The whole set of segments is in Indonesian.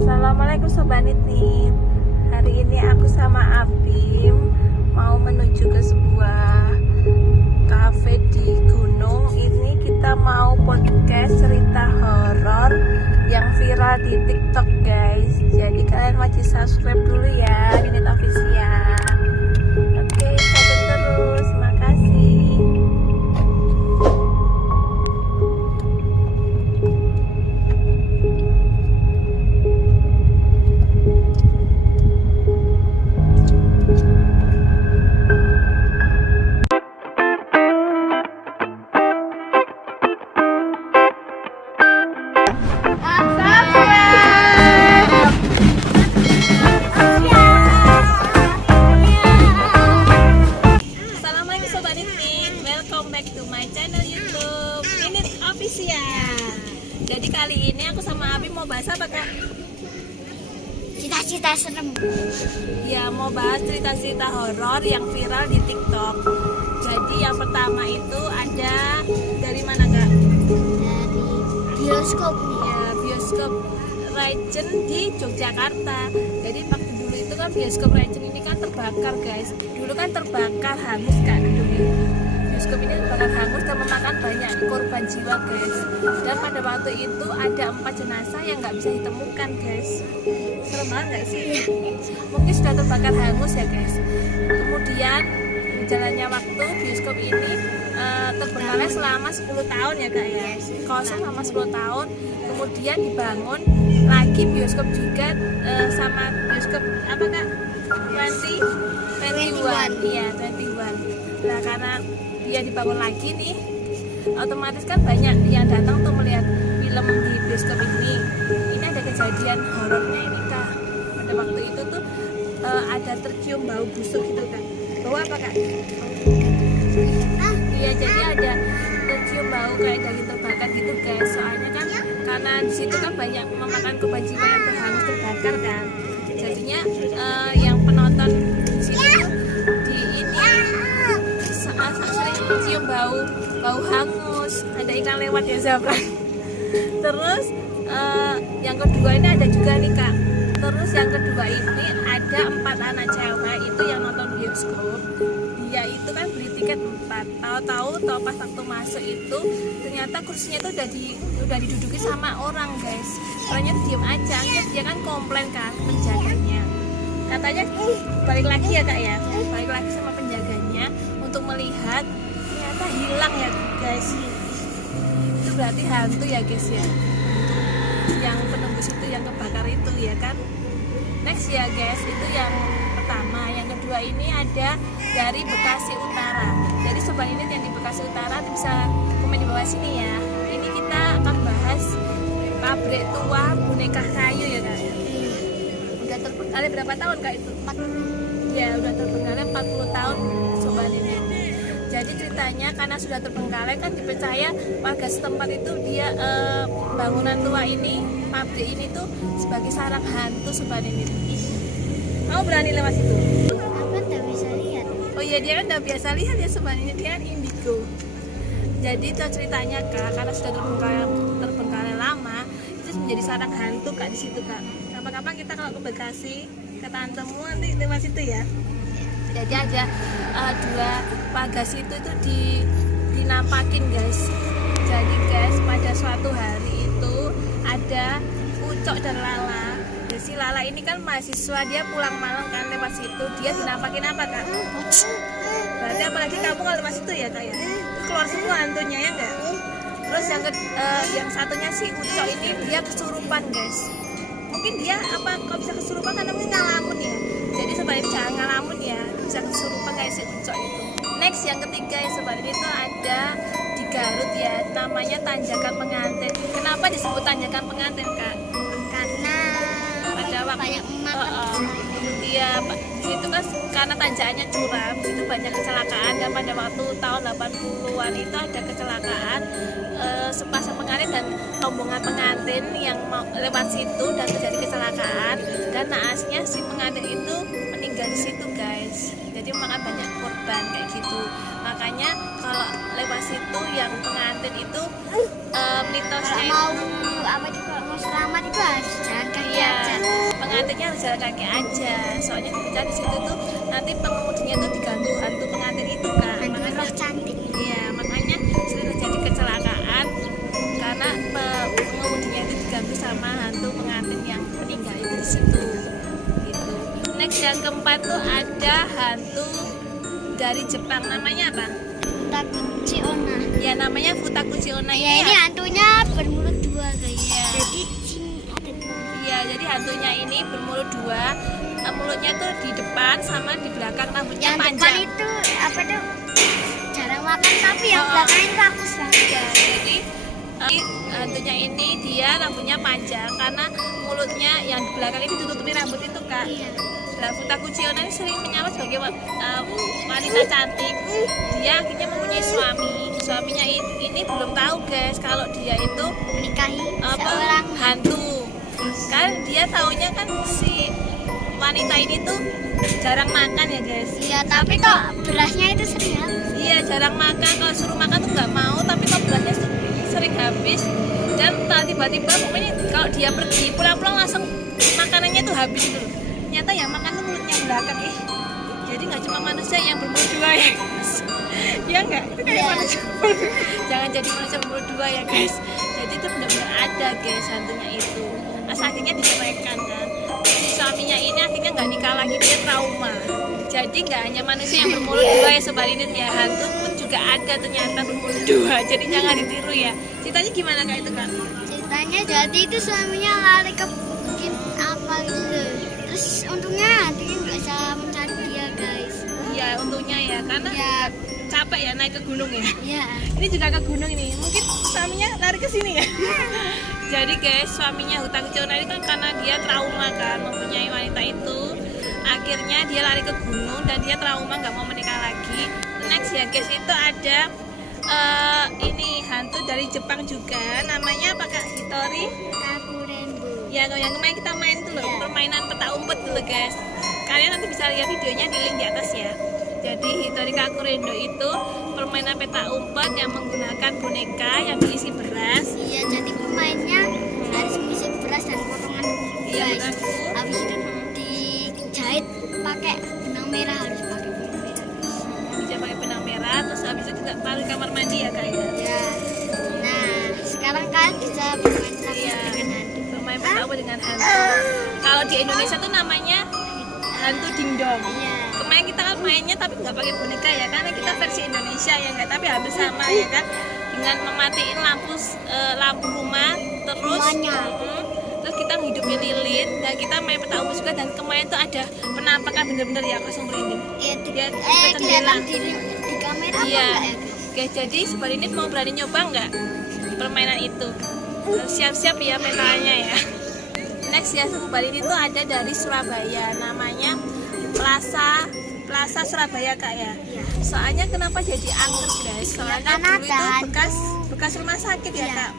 Assalamualaikum Sobat Nitnit. Hari ini aku sama Abim mau menuju ke sebuah cafe di gunung. Ini kita mau podcast cerita horor yang viral di TikTok guys. Jadi kalian wajib subscribe dulu ya, Nitnit Official. Oke, tonton terus. Makasih. Jadi kali ini aku sama Abi mau bahas apa kak? Cita-cita serem. Ya mau bahas cerita-cerita horor yang viral di TikTok. Jadi yang pertama itu ada dari mana kak? Dari bioskop. Ya bioskop Regent di Yogyakarta. Jadi waktu dulu itu kan bioskop Regent ini kan terbakar guys. Dulu kan terbakar hangus kak dulu. Bioskop ini terbakar hangus dan memakan banyak korban jiwa guys. Dan pada waktu itu ada 4 jenazah yang nggak bisa ditemukan guys. Serem banget nggak sih? Mungkin sudah terbakar hangus ya guys. Kemudian jalannya waktu bioskop ini terbengkalai selama 10 tahun ya kak ya. Kosong selama 10 tahun. Kemudian dibangun lagi bioskop juga sama bioskop apa kak? 21. Iya 21. Nah karena dia dibangun lagi nih, otomatis kan banyak yang datang tuh melihat film di bioskop ini. Ini ada kejadian horornya ini kak. Pada waktu itu tuh ada tercium bau busuk gitu kan. Bau apa kak? Iya jadi ada tercium bau kayak daging terbakar gitu guys. Soalnya kan karena di situ kan banyak memakan korban jiwa yang terhangus terbakar kan. Jadinya yang penonton di situ di ini sering mencium bau hangus. Ada ikan lewat ya Zabra. Terus yang kedua ini ada juga nih kak. Terus yang kedua ini ada 4 anak cewek itu yang nonton bioskop. Dia itu kan beli tiket 4. Tahu-tahu pas waktu masuk itu ternyata kursinya itu udah diduduki sama orang guys. Orangnya diem aja. Dia kan komplain kan penjaganya. Katanya balik lagi ya kak ya. Balik lagi sama penjaganya untuk melihat, ternyata hilang ya guys. Itu berarti hantu ya guys ya. Yang penembus itu yang kebakar itu ya kan. Next ya guys, itu yang pertama. Yang kedua ini ada dari Bekasi Utara. Jadi sobat ini yang di Bekasi Utara bisa komen di bawah sini ya. Ini kita akan bahas pabrik tua boneka kayu ya kak. Udah terbengkalai berapa tahun kak itu? 40. Ya udah terbengkalai 40 tahun sobat ini. Jadi ceritanya karena sudah terbengkalai kan dipercaya warga setempat itu dia bangunan tua ini, pabrik ini tuh sebagai sarang hantu sobat ini. Kamu berani lewat situ? Aku nggak bisa lihat. Oh iya dia kan udah biasa lihat ya sobat ini, dia kan indigo. Jadi itu ceritanya kak, karena sudah terbengkalai lama, itu menjadi sarang hantu kak di situ kak. Kapan-kapan kita kalau ke Bekasi ke tantemu nanti lewat situ ya. Jadi ada 2 pagas itu dinampakin guys. Jadi guys pada suatu hari itu ada Ucok dan Lala. Jadi si Lala ini kan mahasiswa, dia pulang malam kan lewat situ. Dia dinampakin apa kak? Berarti apalagi kamu kalau lewat situ ya kak ya. Itu keluar semua hantunya ya enggak? Terus yang satunya si Ucok ini dia kesurupan guys. Mungkin dia kok bisa kesurupan karena mungkin ngalamun ya. Jadi sobat ini jangan ngalamun ya, bisa kesurupan kayak si Ucok itu. Next yang ketiga ya sobat ini itu ada di Garut ya, namanya Tanjakan Pengantin. Kenapa disebut Tanjakan Pengantin kak? Karena Pada waktu banyak makan. Iya, itu kan karena tanjakannya curam, itu banyak kecelakaan. Dan pada waktu tahun 80-an itu ada kecelakaan sepasang pengantin dan rombongan pengantin yang mau lewat situ dan terjadi kecelakaan. Dan naasnya si pengantin itu meninggal di situ guys. Jadi memakan banyak korban kayak gitu. Makanya kalau lewat situ yang pengantin itu mitosnya mau apa itu, kalau mau selamat itu harus jalan kaki aja. pengantinnya harus jalan kaki aja. Soalnya ketika di situ tuh nanti pengemudinya tuh diganggu hantu pengantin itu kan. Hantu Makanya roh cantik. iya, makanya sering terjadi kecelakaan karena pengemudinya itu diganggu sama hantu pengantin yang meninggal itu di situ. Gitu. Next yang keempat tuh ada hantu dari Jepang, namanya apa? Takut Ciona. Ya namanya Futakuchi Onna Ya ini hantunya bermulut dua guys. Iya. Jadi sini ada dua. Iya, jadi hantunya ini bermulut dua, mulutnya tuh di depan sama di belakang, rambutnya Yang depan panjang. itu apa tuh? Jarang makan tapi yang Oh. belakang itu rakus banget. Ya, jadi hantunya ini dia rambutnya panjang karena mulutnya yang di belakang ini ditutupi rambut itu kak. Iya. Nah, Futakuchi Onna ini sering menyamar sebagai wanita cantik. Dia akhirnya mempunyai suami. Suaminya ini belum tahu guys kalau dia itu Menikahi apa seorang hantu. Kan dia taunya kan si wanita ini tuh jarang makan ya guys. Iya, tapi kok berasnya itu sering habis. Iya, jarang makan. Kalau suruh makan tuh nggak mau, tapi kok belasnya sering habis. Dan tiba-tiba pokoknya kalau dia pergi pulang-pulang langsung makanannya tuh habis tuh. Ternyata yang makan tuh mulutnya belakang. Jadi nggak cuma manusia yang bermulut dua ya guys. Ya nggak, itu kayak Iya. manusia. Jangan jadi manusia bermulut dua ya guys. Jadi itu benar-benar ada guys hantunya itu. Pas akhirnya diceraikan kan. Suaminya ini akhirnya nggak nikah lagi, dia trauma. Jadi nggak hanya manusia yang bermulut dua ya sobat Init ya, hantu pun juga ada ternyata bermulut dua. Jadi jangan ditiru ya. Ceritanya gimana kak itu kan? Ceritanya jadi itu suaminya lari ke bukit apa gitu. Terus untungnya hantunya nggak bisa mencari dia guys. Iya untungnya ya, karena Ya, capek ya naik ke gunung ya. ya. Ini juga ke gunung ini, mungkin suaminya lari ke sini ya. Jadi guys, suaminya Futakuchi Onna ini kan karena dia trauma kan mempunyai wanita itu, akhirnya dia lari ke gunung dan dia trauma nggak mau menikah lagi. Next ya guys, itu ada ini hantu dari Jepang juga, namanya apa kak? Hitori? Kaku rainbow. Ya yang kemarin kita main tuh loh, permainan peta umpet dulu guys. Kalian nanti bisa lihat videonya di link di atas ya. Jadi Hitori Kakurendo itu permainan peta umpet yang menggunakan boneka yang diisi beras. Iya, jadi pemainnya harus mengisi beras dan potongan Iya, guys. beras. Habis itu dijahit pakai benang merah, harus pakai benang merah. Bisa pakai benang merah, terus habis itu juga taruh di kamar mandi ya kak ya. Ya. Nah, sekarang kalian bisa bermain Iya. dengan hantu. Bermain peta umpet dengan hantu. Kalau di Indonesia tuh namanya hantu dingdong. Iya. Kemarin kita kan mainnya tapi nggak pakai boneka ya, karena kita versi Indonesia ya nggak, tapi hampir sama ya kan, dengan mematiin lampu rumah terus Semuanya. terus kita ngidupin lilin dan kita main peta umpet juga. Dan kemarin tuh ada penampakan bener-bener ya, langsung merinding. Iya, Dia kelihatan di kamera apa Iya. enggak ya guys? Oke, jadi Sobat Init mau berani nyoba nggak permainan itu? Siap-siap ya mentalnya ya. Next ya Sobat Init itu ada dari Surabaya, namanya Plaza Surabaya kak ya. Iya. Soalnya kenapa jadi angker guys? Soalnya karena dulu ada itu bekas rumah sakit ya Iya. kak.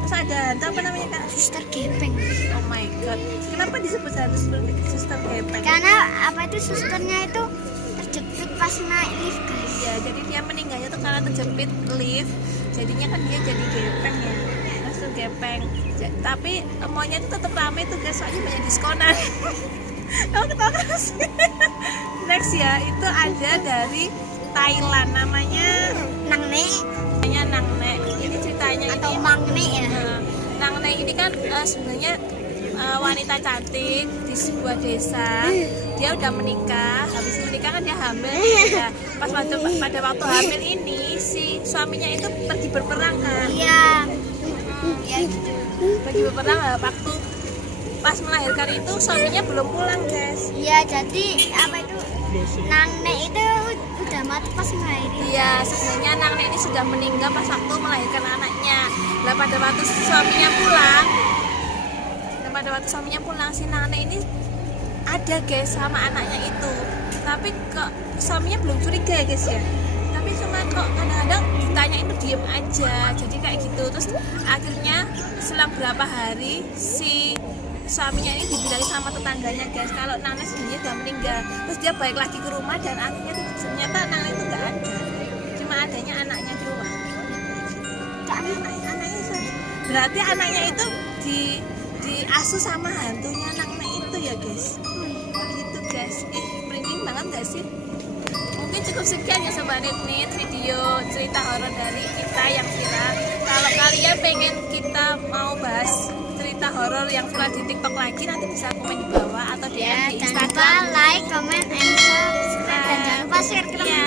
Terus ada hantu apa namanya kak? Suster gepeng. Oh my god. Kenapa disebut hantu seperti suster gepeng? Karena apa itu susternya itu terjepit pas naik lift guys. Ya, jadi dia meninggalnya tuh karena terjepit lift. Jadinya kan dia jadi gepeng ya. Langsung gepeng. Tapi maunya itu tetap ramai tuh guys, soalnya banyak diskonan. Kamu ketawa terus. Next ya, itu ada dari Thailand, namanya Nangne Nangne. Ini ceritanya atau ini mangne ya. Nangne ini kan sebenarnya wanita cantik di sebuah desa. Dia udah menikah, habis menikah kan dia hamil. Ya, pada waktu hamil ini si suaminya itu pergi berperang kan. Iya. Iya gitu. Pergi berperang waktu pas melahirkan itu suaminya belum pulang guys. Iya, jadi apa itu Nangne itu udah mati pas ngelahirin. Iya, sebenarnya Nangne ini sudah meninggal pas waktu melahirkan anaknya. Nah pada waktu suaminya pulang, si Nangne ini ada guys sama anaknya itu. Tapi kok suaminya belum curiga ya guys ya. Tapi cuma kok kadang-kadang ditanya itu diem aja. Jadi kayak gitu. Terus akhirnya selang berapa hari si suaminya ini dibilangin sama tetangganya guys kalau Nangne sebenarnya udah meninggal. Terus dia balik lagi ke rumah dan akhirnya ternyata Nangne itu nggak ada, cuma adanya anaknya doang. Anaknya berarti anaknya itu diasuh sama hantunya Nangne itu ya guys. Gitu guys. Merinding banget gak sih? Mungkin cukup sekian ya Sobat Ritmit video cerita horor dari kita yang viral. Kalau kalian pengen kita mau bahas cerita horor yang viral di TikTok lagi, nanti bisa komen di bawah atau DM Ya, di jangan lupa Instagram. like, comment, and subscribe. Dan jangan lupa share ke teman-teman.